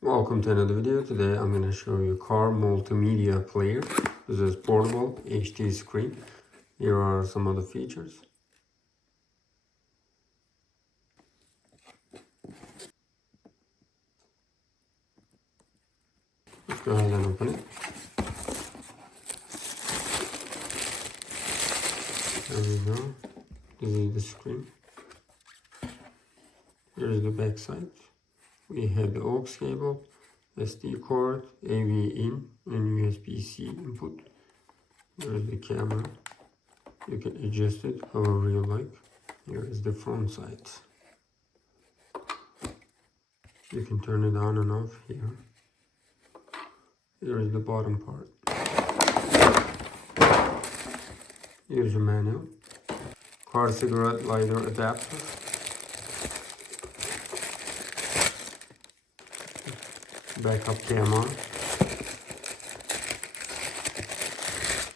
Welcome to another video. Today I'm going to show you car multimedia player. This is portable HD screen. Here are some of the features. Let's go ahead and open it. There we go. This is the screen. Here's the back side. We have the aux cable, SD card, AV in, and USB-C input. There's the camera. You can adjust it however you like. Here is the front side. You can turn it on and off here. Here is the bottom part. Here's a manual. Car cigarette lighter adapter. Backup camera.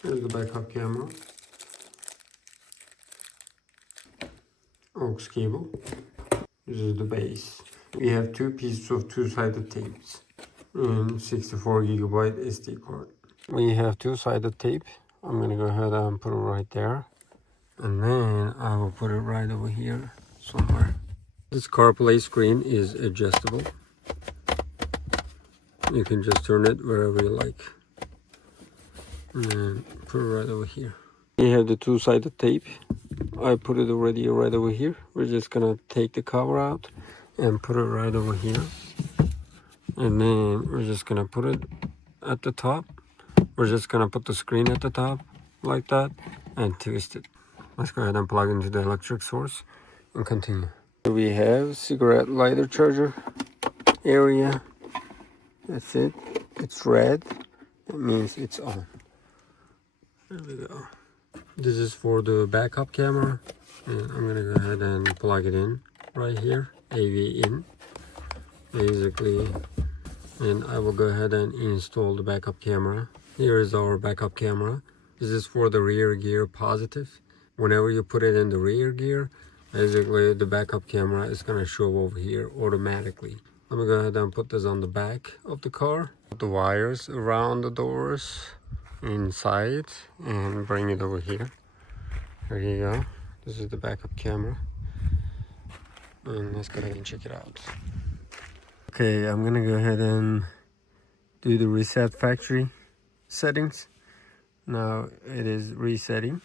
Here's the backup camera. Aux cable. This is the base. We have two pieces of two-sided tapes and 64GB SD card. We have two-sided tape. I'm gonna go ahead and put it right there, and then I will put it right over here somewhere. This CarPlay screen is adjustable. You can just turn it wherever you like and put it right over here. We have the two-sided tape. I put it already right over here. We're just gonna take the cover out and put it right over here, and then we're just gonna put it at the top. We're just gonna put the screen at the top like that and twist it. Let's go ahead and plug into the electric source and continue. Here we have cigarette lighter charger area. That's it. It's red. That means it's on. There we go. This is for the backup camera, and I'm gonna go ahead and plug it in right here. AV in, basically, and I will go ahead and install the backup camera. Here is our backup camera. This is for the rear gear positive. Whenever you put it in the rear gear, basically the backup camera is gonna show over here automatically. Let me go ahead and put this on the back of the car. Put the wires around the doors inside and bring it over here. There you go. This is the backup camera. And let's go ahead and check it out. Okay, I'm gonna go ahead and do the reset factory settings. Now it is resetting,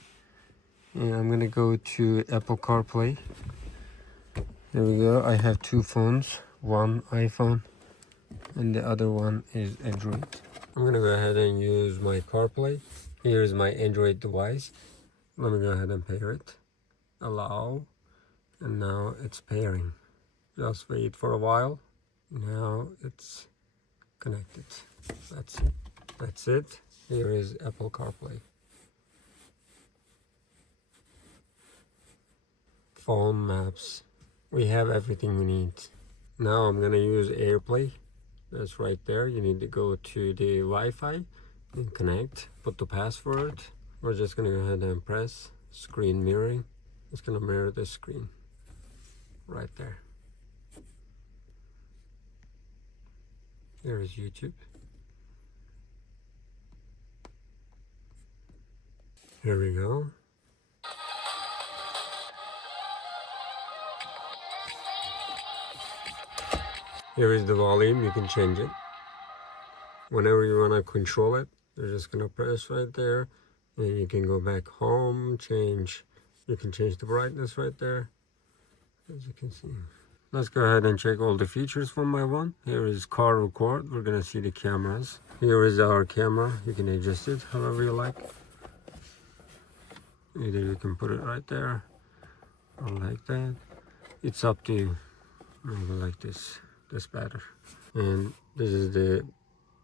and I'm gonna go to Apple CarPlay. There we go. I have two phones, one iPhone and the other one is Android. I'm gonna go ahead and use my CarPlay. Here's my Android device. Let me go ahead and pair it. Allow, and now it's pairing. Just wait for a while. Now it's connected. That's it. That's it. Here is Apple CarPlay. Phone maps. We have everything we need. Now I'm gonna use AirPlay. That's right there. You need to go to the Wi-Fi and connect. Put the password. We're just gonna go ahead and press screen mirroring. It's gonna mirror the screen right there. Here is YouTube. Here we go. Here is the volume. You can change it. Whenever you want to control it, you're just gonna press right there, and you can go back home, change. You can change the brightness right there, as you can see. Let's go ahead and check all the features one by one. Here is car record. We're gonna see the cameras. Here is our camera. You can adjust it however you like. Either you can put it right there or like that. It's up to you. Maybe like this. This better. And this is the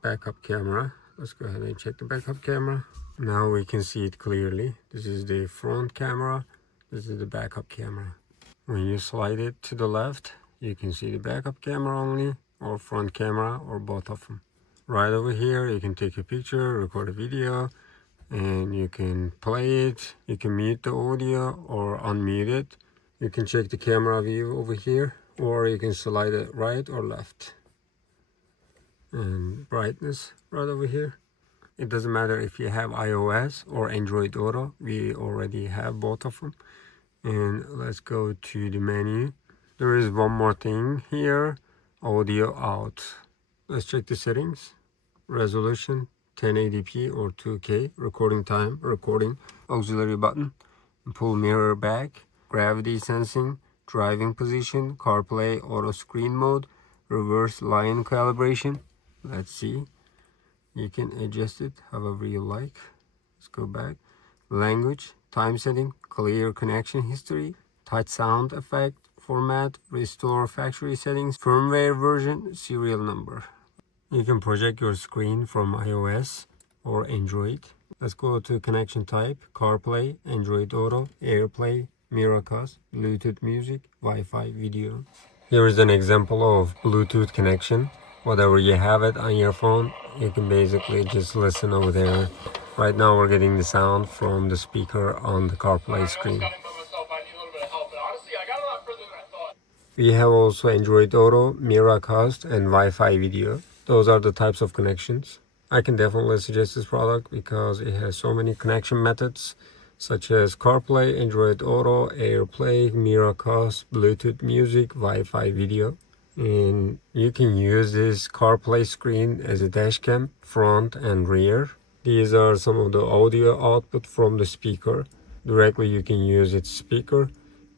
backup camera. Let's go ahead and check the backup camera. Now we can see it clearly. This is the front camera. This is the backup camera. When you slide it to the left, you can see the backup camera only, or front camera, or both of them. Right over here, you can take a picture, record a video, and you can play it. You can mute the audio or unmute it. You can check the camera view over here, or you can slide it right or left. and brightness right over here. It doesn't matter if you have iOS or Android Auto. We already have both of them. And let's go to the menu. There is one more thing here, audio out. Let's check the settings. Resolution 1080p or 2K, recording time, recording, auxiliary button, pull mirror back, gravity sensing, driving position, CarPlay auto screen mode, reverse line calibration. Let's see. You can adjust it however you like. Let's go back. Language, time setting, clear connection history, touch sound effect, format, restore factory settings, firmware version, serial number. You can project your screen from iOS or Android. Let's go to connection type, CarPlay, Android Auto, AirPlay, miracast, Bluetooth music, Wi-Fi video. Here is an example of Bluetooth connection. Whatever you have it on your phone, you can basically just listen over there. Right now we're getting the sound from the speaker on the CarPlay screen. We have also Android Auto, miracast, and Wi-Fi video. Those are the types of connections. I can definitely suggest this product because it has so many connection methods such as CarPlay, Android Auto, AirPlay, miracast, Bluetooth music, Wi-Fi video. And you can use this CarPlay screen as a dash cam, front and rear. These are some of the audio output from the speaker. Directly you can use its speaker.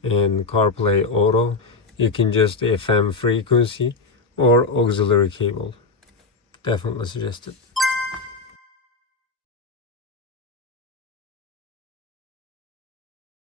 And CarPlay Auto, you can just FM frequency or auxiliary cable. Definitely suggest it.